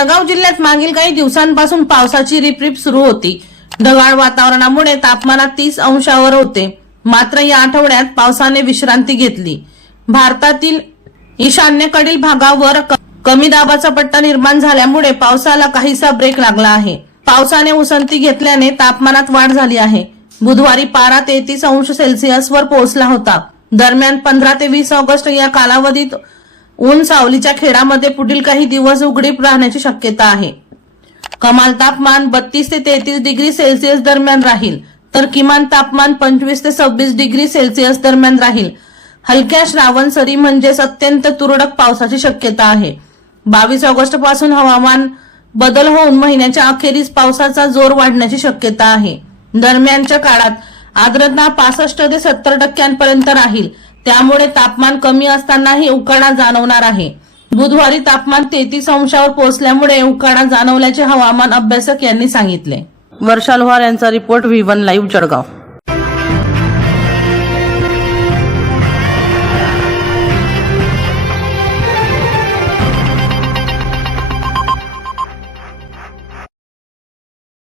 जळगाव जिल्ह्यात मागील काही दिवसांपासून पावसाची रिपरिप सुरू होती। ढगाळ वातावरणामुळे तापमानात 30 अंशावर होते। मात्र या आठवड्यात पावसाने विश्रांती घेतली। भारतातील ईशान्येकडील भागावर कमी दाबाचा पट्टा निर्माण झाल्यामुळे पावसाला काहीसा ब्रेक लागला आहे। पावसाने उसंती घेतल्याने तापमानात वाढ झाली आहे। बुधवारी पारा 33 अंश सेल्सिअस वर पोहोचला होता। दरम्यान 15 ते 20 ऑगस्ट या कालावधीत ऊन सावलीच्या खेळामध्ये पुढील काही दिवस उघडीप राहण्याची शक्यता आहे। कमाल तापमान 32 ते 33 डिग्री सेल्सिअस दरम्यान राहील, तर किमान तापमान 25 ते 26 डिग्री सेल्सिअस दरम्यान राहील। हलक्या श्रावण सरी म्हणजेच अत्यंत तुरळक पावसाची शक्यता आहे। 22 ऑगस्ट पासून हवामान बदल होऊन महिन्याच्या अखेरीस पावसाचा जोर वाढण्याची शक्यता आहे। दरम्यानच्या काळात आर्द्रता 65 ते 70% पर्यंत राहील, त्यामुळे तापमान कमी असतानाही उकाडा जाणवणार आहे। बुधवारी तापमान 33 अंशावर पोहोचल्यामुळे उकाडा जाणवल्याचे हवामान अभ्यासक यांनी सांगितले। वर्षा लोहार यांचा रिपोर्ट V1 लाईव्ह जळगाव।